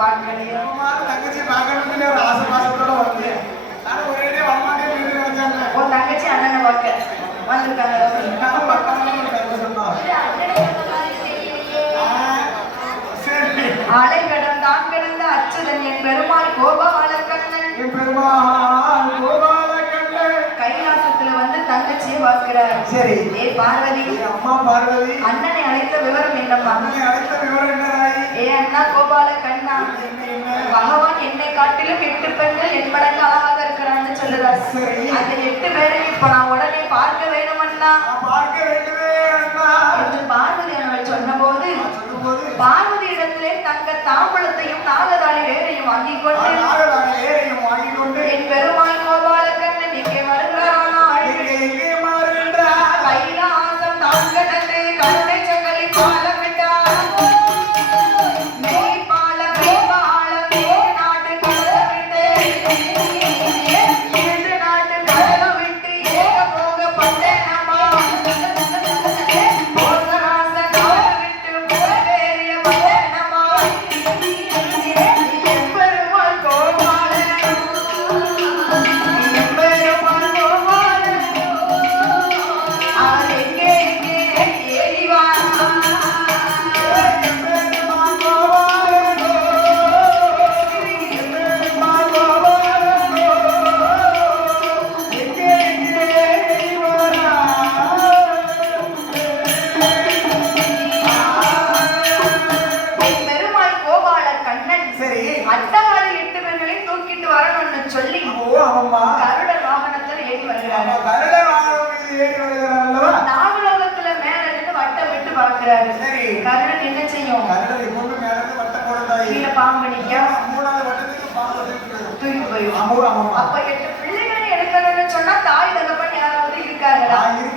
தங்கச்சி பார்க்கணும்னு ஒரு ஆசை பாசத்தோட வந்தேன் நானும் ஒரேடியா வரமாட்டேன்னு நினைச்சாங்க உன் தங்கச்சி அண்ணனை பார்க்க வந்திருக்காங்க. நானும் பார்க்கணும்னு ஒரு சந்தோஷம் தான். ஆ, சரி. அலை கடந்தான் கிடந்த அச்சுதன் என் பெருமாள் கோபால கண்ணன் என் பெருமாள் கோபால கண்ணன். கைலாசத்துல வந்து தங்கச்சியை பார்க்கிறார். சரி. ஏ பார்வதி அம்மா பார்வதி. அண்ணனை அழைத்த விவரம் என்னம்மா? அண்ணனை அழைத்த விவரம் என்னடாயி ஏ அண்ணா கோபால கண்ணா பகவான் என்னை காட்டிலும் எட்டு பெண்கள் என் மடங்கு அழகாக இருக்கிறான்னு சொல்லுறார். அந்த எட்டு பேரையும் இப்ப நான் உடனே பார்க்க வேண்டும் அண்ணா பார்க்க வேண்டுமே அண்ணா என்று பார்வதி அவர்கள் சொன்னபோது பார்வதி இடத்திலே தங்க தாம்பழத்தையும் நாகதாளி வேறையும் வாங்கிக் கொண்டு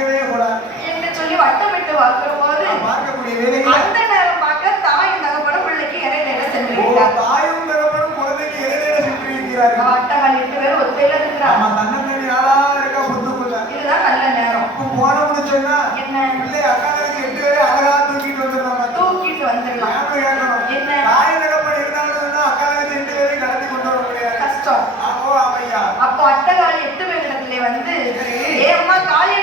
இருக்கவே கூடாது. என்று சொல்லி வட்டம் விட்டு பார்க்கிற போது பார்க்கக்கூடிய வேலைகள் அந்த நேரம் பார்க்க தாய் தகப்பன பிள்ளைக்கு இறைநிலை ஓ சென்றிருக்கிறார். தாயும் தகப்பனும் குழந்தைக்கு இறைநேர சென்று இருக்கிறார்கள் அட்டகால் எட்டு பேர் ஒத்தையில இருக்கிறார் தன்னந்தனி ஆளா இருக்கா புத்துக்குள்ள இதுதான் நல்ல நேரம். போனோம்னு சொன்னா என்ன? பிள்ளை அக்காளுக்கு எட்டு பேரை அழகா தூக்கிட்டு வந்துடுறாங்க தூக்கிட்டு வந்துடலாம். என்ன? தாய் தகப்பன் இருந்தாங்கன்னா அக்காளுக்கு எட்டு பேரையும் கடத்தி கொண்டு வர முடியாது. கஷ்டம். ஆமோ ஆமையா அப்போ அட்டகால் எட்டு பேரிடத்திலே வந்து ஏ அம்மா தாயே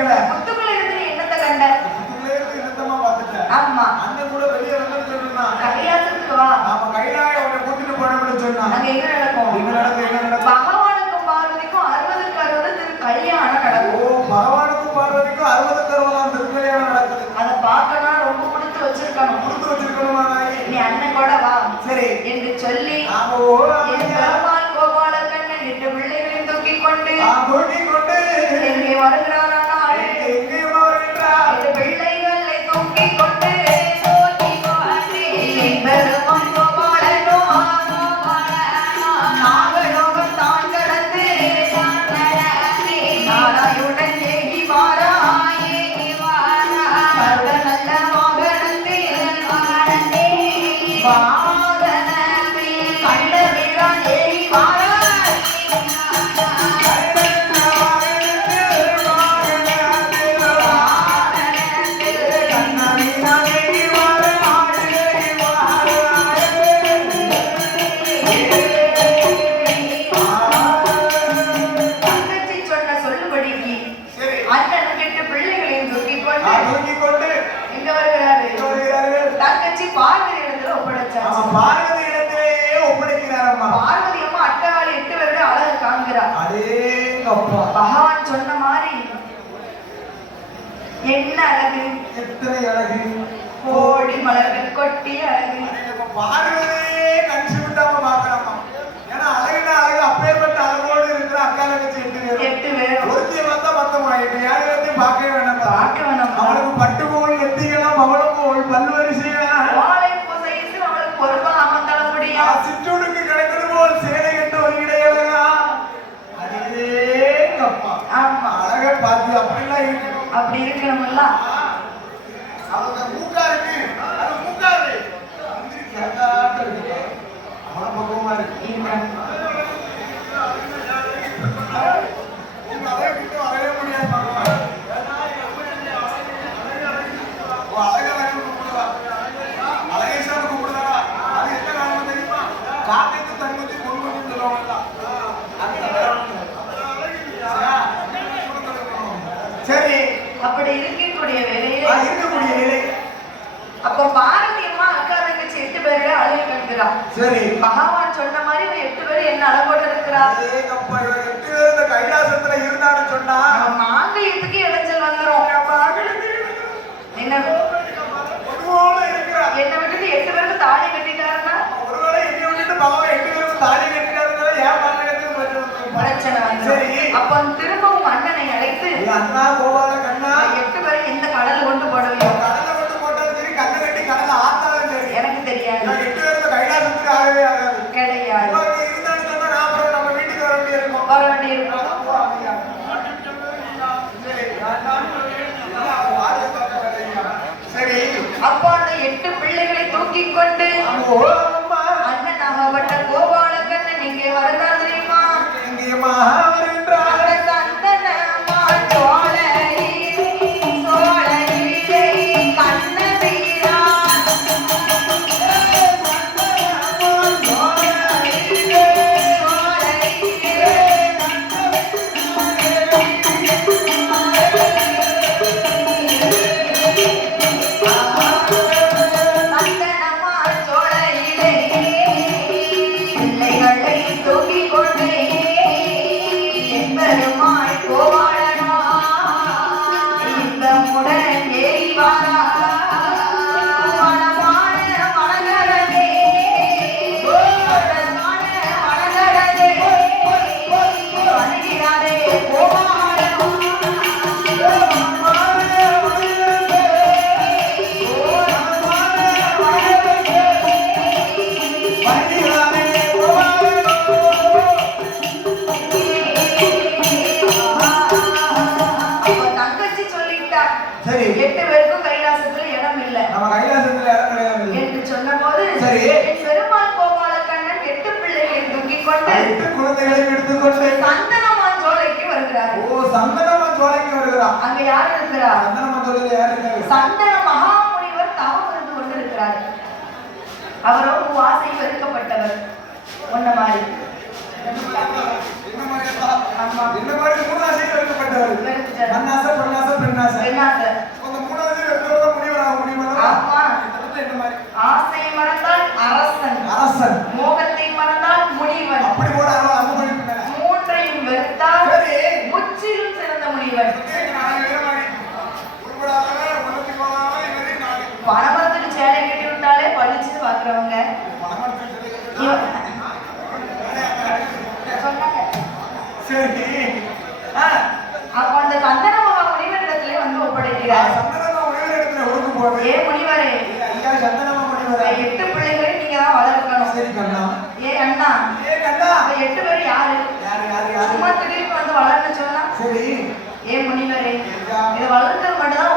காளியர்களை முத்துக்குள்ள இருந்து நீ என்னத்தை கண்ட? இதுக்குள்ளே இருந்து நிறுத்தமா பார்த்துட்டேன் ஆமா. அண்ணன் கூட வெளியே வந்து சொன்னா கைலாசத்துக்கு வா. நாம கைலாய உன்னை கூட்டிட்டு போனோம்னு சொன்னா அங்க என்ன நடக்கும்? என்ன நடக்கும் 와. என்ன அழகு? எத்தனை அழகு? கோடி மலர்கள் கொட்டி அழகு. பார்வதியே கணிச்சு விட்டாம பார்க்கலாமா? ஏன்னா அழகுனா அழகு அப்பேற்பட்ட அழகோடு இருக்கிற அக்கா தங்கச்சி எட்டு பேரும். எட்டு பேரும். ஒருத்தியை பார்த்தா மொத்தமா எட்டு பேர்த்தையும் பார்க்கவே வேண்டாம் பார்க்க வேணாம். அவளுக்கு பட்டு சரி அப்படி இருக்கக்கூடிய வேலையை இருக்கக்கூடிய வேலை அப்ப பா அது சரி. பகவான் சொன்ன மாதிரி இவன் எட்டு பேரும் என்ன ஏகப்பா, இவன் எட்டு பேர் இந்த கைலாசத்துல இருந்தான்னு சொன்னா. மாங்கல்யத்துக்கு இடைஞ்சல் வந்துரும். என்ன. என்னை விட்டுட்டு எட்டு பேருக்கு தாலி கட்டிட்டாருன்னா? ஒருவேளை என்னை விட்டுட்டு பகவான் எட்டு பேருக்கும் தாலி கட்டிட்டாருன்னா ஏன் மரணத்துக்கு பிரச்சனை பிரச்சனை சரி. வந்துரும் அப்போ திரும்பவும் அண்ணனை அழைத்து அண்ணா கோபால கண்ணா எட்டு பேரும் எந்த கடல் கொண்டு போடுவியோ கடல்ல கொண்டு போட்டாலும் சரி கண்ணை கட்டி கடல்ல ஆத்தாலும் சரி எனக்கு தெரியாது இவன் எட்டு பேரும் இந்த கைலாசத்துக்கு ஆகவே ஆகாது கிடையாது இவன் இங்க இருந்தான்னு சொன்னா நான் அப்புறம் நம்ம வீட்டுக்கு வர வேண்டியிருக்கும் வர வேண்டியிருக்கும் சரி அப்போ அந்த எட்டு பிள்ளைகளை தூக்கிக் கொண்டு ஓ சந்தனமா சோலைக்கு வருகிறான் அங்க யார் இருக்கிறார்? சந்தனமா சோலையில யார் இருக்காரு சந்தன மகாமுனிவர் தவம் இருந்து கொண்டிருக்கிறார். அவரோ வாசை வெறுக்கப்பட்டவர். உன்ன மாதிரி. என்ன மாதிரி எடுக்கப்பட்டவர் வெறுத்துட்டார். மண்ணாசை பொன்னாசை பெண்ணாசை பெண்ணாசை. மாதிரி. ஆசை மறந்தால் அரசன். அரசன். மோகத்தை பணமரத்துக்கு சேலை கட்டி விட்டாலே பழிச்சுன்னு பாக்குறவங்க. அப்ப அந்த சந்தன மகா முனிவரிடத்திலே வந்து ஒப்படைக்கிறார். சந்தனமா முனிவர் இடத்துல ஒழுங்கு போடு. ஏ முனிவரே. எட்டு பிள்ளைகளை நீங்க தான் வளர்க்கணும். ஏ அண்ணா ஏ கண்ணா. எட்டு பேர் யாரு? சும்மா? திடீர்னு வந்து வளர்க்க சொன்னா? சரி. ஏ முனிவரே இதை வளர்க்கறது மட்டும் தான்